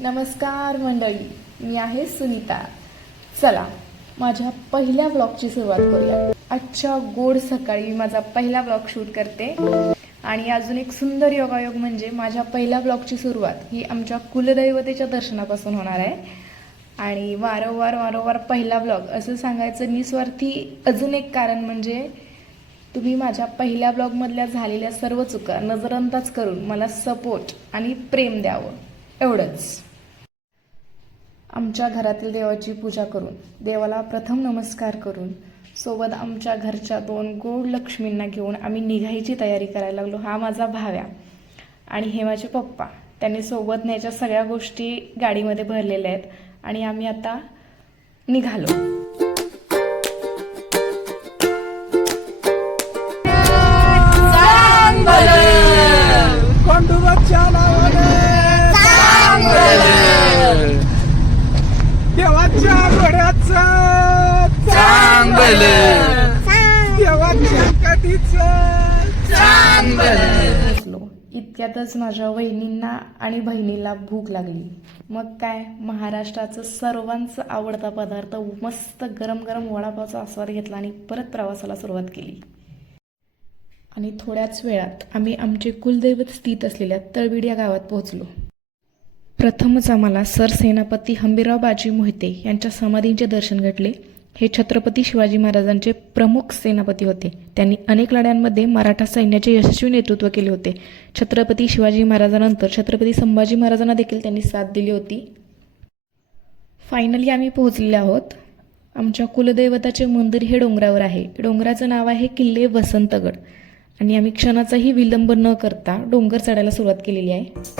नमस्कार मंडळी, मी आहे सुनीता. चला माझ्या पहिल्या ब्लॉगची सुरुवात करूया. आजच्या गोड सकाळी माझा पहिला ब्लॉग शूट करते आणि अजून एक सुंदर योगायोग म्हणजे माझ्या पहिल्या ब्लॉगची सुरुवात ही आमच्या कुलदैवतेच्या दर्शनापासून होणार आहे. आणि वारंवार पहिला ब्लॉग असं सांगायचं निस्वार्थी अजून एक कारण म्हणजे तुम्ही माझ्या पहिल्या ब्लॉगमधल्या झालेल्या सर्व चुका नजरअंदाज करून मला सपोर्ट आणि प्रेम द्यावं एवढंच. आमच्या घरातील देवाची पूजा करून देवाला प्रथम नमस्कार करून सोबत आमच्या घरच्या 2 गोड लक्ष्मींना घेऊन आम्ही निघायची तयारी करायला लागलो. हा माझा भाव्या आणि हे माझे पप्पा. त्यांनी सोबत न्यायच्या सगळ्या गोष्टी गाडीमध्ये भरलेल्या आहेत आणि आम्ही आता निघालो. देवाच्या घोड्याचं देवाच्या काठीचं बसलो. इतक्यातच माझ्या वहिनींना आणि बहिणीला भूक लागली. मग काय, महाराष्ट्राचं सर्वांचं आवडता पदार्थ मस्त गरम गरम वडापावचा आस्वाद घेतला आणि परत प्रवासाला सुरुवात केली. आणि थोड्याच वेळात आम्ही आमचे कुलदैवत स्थित असलेल्या तळबिड या गावात पोहोचलो. प्रथमच आम्हाला सरसेनापती हंबीरराव बाजी मोहिते यांच्या समाधींचे दर्शन घडले. हे छत्रपती शिवाजी महाराजांचे प्रमुख सेनापती होते. त्यांनी अनेक लढ्यांमध्ये मराठा सैन्याचे यशस्वी नेतृत्व केले होते. छत्रपती शिवाजी महाराजांनंतर छत्रपती संभाजी महाराजांना देखील त्यांनी साथ दिली होती. फायनली आम्ही पोहोचलेले आहोत. आमच्या कुलदैवताचे मंदिर हे डोंगरावर आहे. डोंगराचं नाव आहे किल्ले वसंतगड आणि आम्ही क्षणाचाही विलंब न करता डोंगर चढायला सुरुवात केलेली आहे.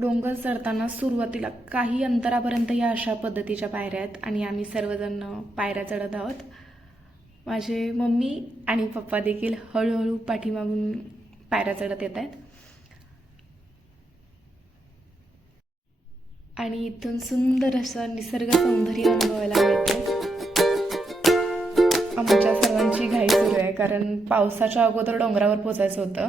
डोंगर चढताना सुरुवातीला काही अंतरापर्यंत या अशा पद्धतीच्या पायऱ्या आहेत आणि आम्ही सर्वजण पायऱ्या चढत आहोत. माझे मम्मी आणि पप्पा देखील हळूहळू पाठीमागून पायऱ्या चढत येत आहेत आणि इथून सुंदर असं निसर्ग सौंदर्य अनुभवायला मिळते. आमच्या सर्वांची घाई सुरू आहे कारण पावसाच्या अगोदर डोंगरावर पोचायचं होतं.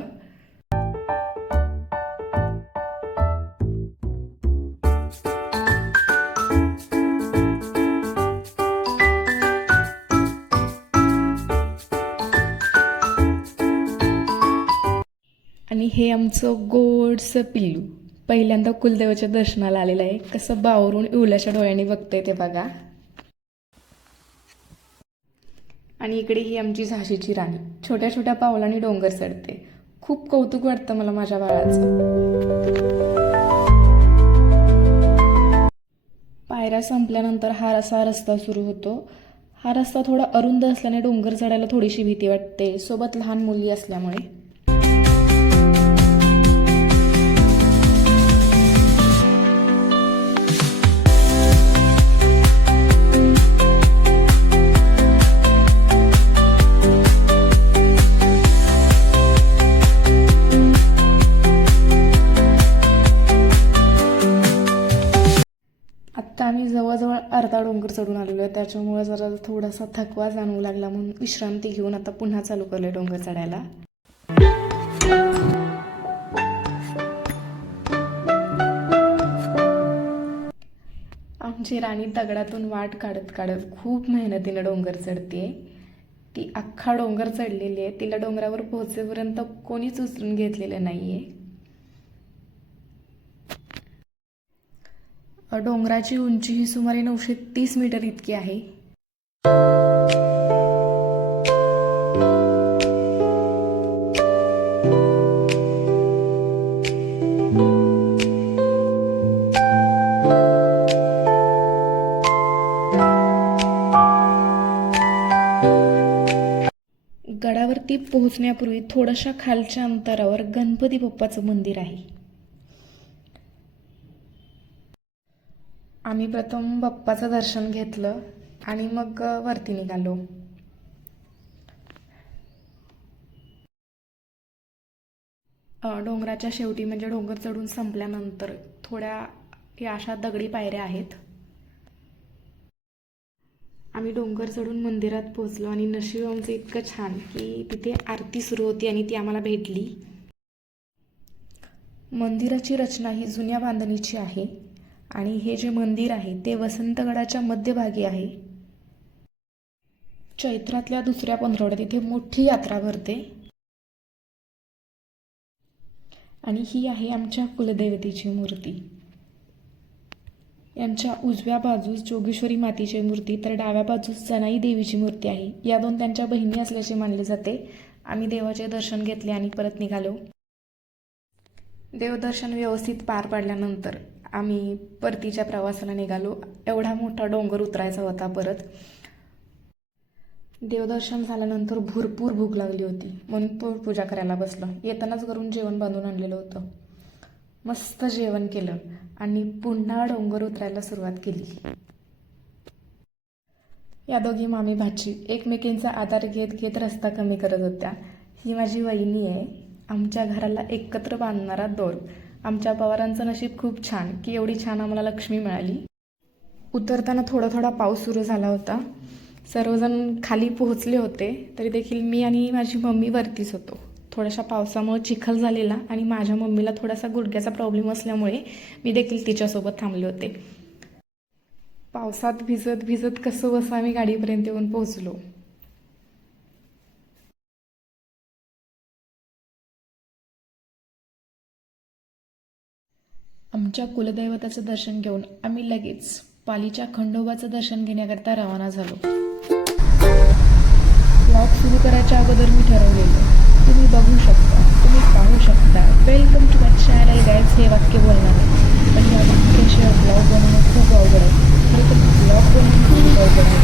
आणि हे आमचं गोडसं पिल्लू पहिल्यांदा कुलदेवाच्या दर्शनाला आलेलं आहे. कसं बावरून इवल्याच्या डोळ्यांनी बघतंय ते बघा. आणि इकडे ही आमची झाशीची राणी छोट्या छोट्या पावलांनी डोंगर चढते. खूप कौतुक वाटतं मला माझ्या बाळाचं. पायऱ्या संपल्यानंतर हा असा रस्ता सुरू होतो. हा रस्ता थोडा अरुंद असल्याने डोंगर चढायला थोडीशी भीती वाटते, सोबत लहान मुली असल्यामुळे. आम्ही जवळजवळ अर्धा डोंगर चढून आलेलो आहे, त्याच्यामुळे जरा थोडासा थकवा जाणवू लागला म्हणून विश्रांती घेऊन आता पुन्हा चालू करले डोंगर चढायला. आमची राणी दगडातून वाट काढत काढत खूप मेहनतीने डोंगर चढते. ती अख्खा डोंगर चढलेली आहे. तिला डोंगरावर पोहोचेपर्यंत कोणीच उचलून घेतलेलं नाहीये. डोंगराची उंची ही सुमारे 930 मीटर इतकी आहे. गडावरती पोहोचण्यापूर्वी थोड्याशा खालच्या अंतरावर गणपती बाप्पाचं मंदिर आहे. आम्ही प्रथम बाप्पाचं दर्शन घेतलं आणि मग वरती निघालो. डोंगराच्या शेवटी म्हणजे डोंगर चढून संपल्यानंतर थोड्या या अशा दगडी पायऱ्या आहेत. आम्ही डोंगर चढून मंदिरात पोहोचलो आणि नशीब आमचं इतकं छान की तिथे आरती सुरू होती आणि ती आम्हाला भेटली. मंदिराची रचना ही जुन्या बांधणीची आहे आणि हे जे मंदिर आहे ते वसंतगडाच्या मध्यभागी आहे. चैत्रातल्या दुसऱ्या पंधरवड्यात इथे मोठी यात्रा भरते आणि ही आहे आमच्या कुलदेवतेची मूर्ती. यांच्या उजव्या बाजूस जोगेश्वरी मातेची मूर्ती तर डाव्या बाजूस जनाई देवीची मूर्ती आहे. या दोन त्यांच्या बहिणी असल्याचे मानले जाते. आम्ही देवाचे दर्शन घेतले आणि परत निघालो. देवदर्शन व्यवस्थित पार पाडल्यानंतर आम्ही परतीच्या प्रवासाला निघालो. एवढा मोठा डोंगर उतरायचा होता परत. देवदर्शन झाल्यानंतर भरपूर भूक लागली होती म्हणून पूजा करायला बसलो. येतानाच घरून जेवण बांधून आणलेलं होतं. मस्त जेवण केलं आणि पुन्हा डोंगर उतरायला सुरुवात केली. या दोघी मामी भाची एकमेकींचा आधार घेत घेत रस्ता कमी करत होत्या. ही माझी वहिनी आहे. आमच्या घराला एकत्र बांधणारा दोर. आमच्या पवारांचं नशीब खूप छान की एवढी छान आम्हाला लक्ष्मी मिळाली. उतरताना थोडा थोडा पाऊस सुरू झाला होता. सर्वजण खाली पोहोचले होते तरी देखील मी आणि माझी मम्मी वरतीच होतो. थोड्याशा पावसामुळे चिखल झालेला आणि माझ्या मम्मीला थोडासा गुडघ्याचा प्रॉब्लेम असल्यामुळे मी देखील तिच्यासोबत थांबले होते. पावसात भिजत भिजत कसं बसं आम्ही गाडीपर्यंत येऊन पोहोचलो. आमच्या कुलदैवताचं दर्शन घेऊन आम्ही लगेच पालीच्या खंडोबाचं दर्शन घेण्याकरता रवाना झालो. ब्लॉग सुरू करायच्या अगोदर मी ठरवलेलं, तुम्ही बघू शकता, तुम्ही पाहू शकता, welcome to my channel guys हे वाक्य बोलणार आहे. पण या वाक्याशिवाय ब्लॉग बनवणं खूप अवघड आहे. खरं तर ब्लॉग बनवणं खूप अवघड आहे.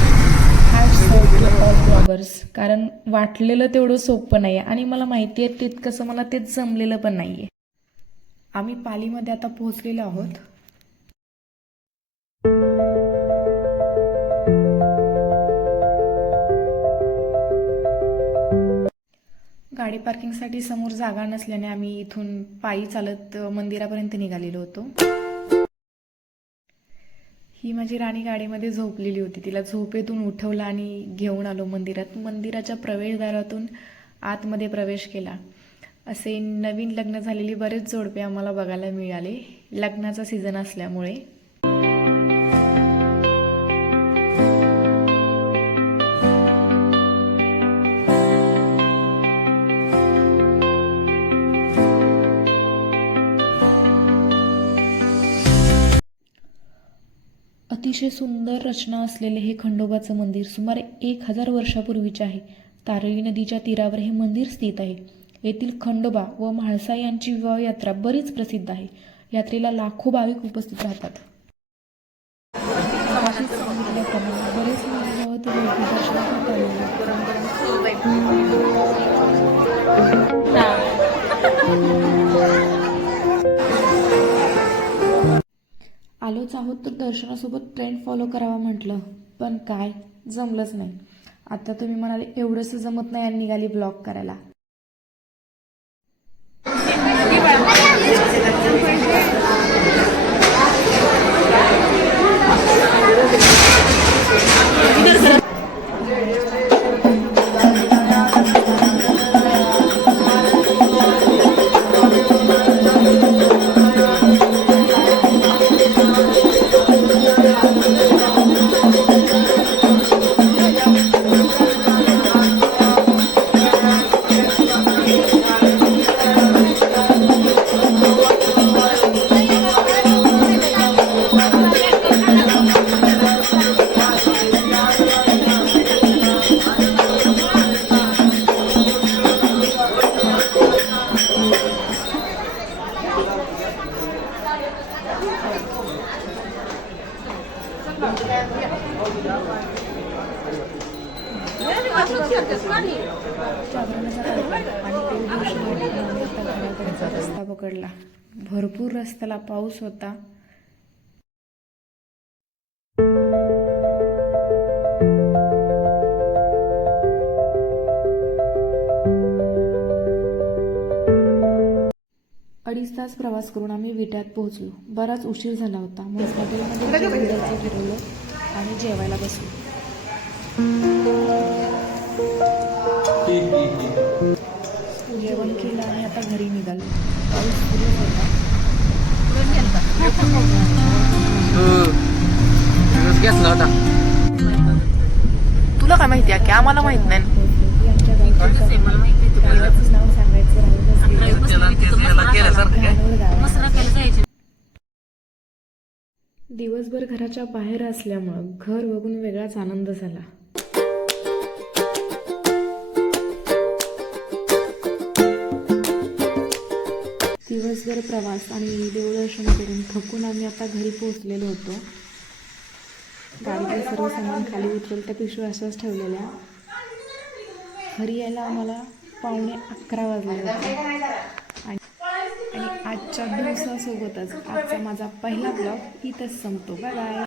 Hats to all bloggers. कारण वाटलेलं तेवढं सोपं नाही आहे आणि मला माहिती आहे तितकंसं मला तेच जमलेलं पण नाही आहे. आम्ही पालीमध्ये आता पोहोचलेलो आहोत. गाडी पार्किंगसाठी समोर जागा नसल्याने आम्ही इथून पायी चालत मंदिरापर्यंत निघालेलो होतो. ही माझी राणी गाडीमध्ये झोपलेली होती. तिला झोपेतून उठवलं आणि घेऊन आलो मंदिरात. मंदिराच्या प्रवेशद्वारातून आतमध्ये प्रवेश केला. असे नवीन लग्न झालेली बरेच जोडपे आम्हाला बघायला मिळाले लग्नाचा सीझन असल्यामुळे. अतिशय सुंदर रचना असलेले हे खंडोबाचं मंदिर सुमारे 1000 वर्षापूर्वीचे आहे. तारळी नदीच्या तीरावर हे मंदिर स्थित आहे. येथील खंडोबा व म्हाळसा यांची विवाह यात्रा बरीच प्रसिद्ध आहे. यात्रेला लाखो भाविक उपस्थित राहतात. बरेच आलोच आहोत तर दर्शनासोबत ट्रेंड फॉलो करावा म्हटलं, पण काय जमलंच नाही. आता तुम्ही म्हणाले एवढंसं जमत नाही आणि निघाली ब्लॉग करायला. रस्ता पकडला. भरपूर रस्त्याला पाऊस होता. अडीच तास प्रवास करून आम्ही विट्यात पोहोचलो. बराच उशीर झाला होता. मग हॉटेलमध्ये फिरवलं आणि जेवायला बसलो. जेवण केलं आणि आता घरी निघालो. पाऊस सुरू होता. घेतला होता. तुला काय माहिती आहे की आम्हाला माहित नाही. आमच्या गावचं नाव सांगायचं राहिलंच. दिवसभर घराच्या बाहेर असल्यामुळं घर बघून वेगळाच आनंद झाला. दिवसभर प्रवास आणि देवदर्शन करून थकून आम्ही आता घरी पोहोचलेलो होतो. गाडीतलं सर्व सामान खाली उतरवलं, त्या पिशव्या अशाच ठेवलेल्या. घरी यायला आम्हाला 11:15 वाजले होते. आणि आजच्या दिवसासोबतच आजचा माझा पहिला ब्लॉग इथंच संपतो. Bye bye.